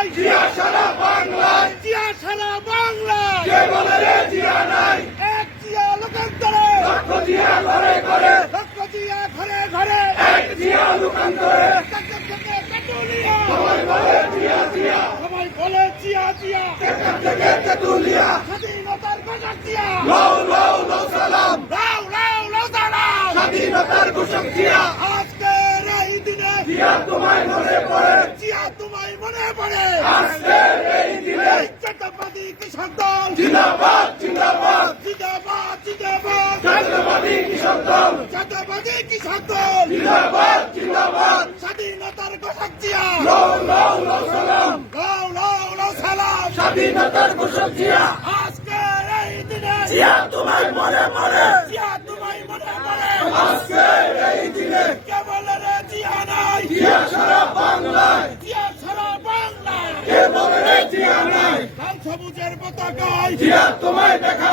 নাই, জিয়া সারা বাংলায়, জিয়া সারা বাংলায়, কে বলে রে জিয়া নাই, এক জিয়া লোকান্তরে, লক্ষ জিয়া ঘরে ঘরে, লক্ষ জিয়া ঘরে ঘরে, এক জিয়া লোকান্তরে, টেকনাফ থেকে তেঁতুলিয়া, সবাই বলে জিয়া জিয়া, সবাই বলে জিয়া জিয়া, টেকনাফ থেকে তেঁতুলিয়া, স্বাধীনতার ঘোষক জিয়া, লাউ লাউ লাউ সালাম, লাউ লাউ লাউ সালাম। স্বাধীনতার ঘোষক জিয়া, আজকের এই দিনে জিয়া তোমায় মনে পড়ে, জিয়া তোমায় মনে পড়ে, আজকের এই দিনে, জাতীয়তাবাদী কৃষক দল, জিন্দাবাদ জিন্দাবাদ, জিন্দাবাদ জিন্দাবাদ, জাতীয়তাবাদী কৃষক দল, জাতীয়তাবাদী কৃষক দল, জিন্দাবাদ জিন্দাবাদ, স্বাধীনতার ঘোষক জিয়া, লাউ লাউ লাউ সালাম, লাউ লাউ লাউ সালাম। স্বাধীনতার ঘোষক জিয়া, আজকের এই দিনে জিয়া তোমায় মনে পড়ে, জিয়া তোমায় মনে পড়ে, আজকের এই দিনে, কে বলে রে জিয়া নাই, জিয়া সারা বাংলায়, জিয়া সারা বাংলায়, কে বলে রে জিয়া নাই, লাল সবুজের পতাকায় জিয়া তোমায় দেখা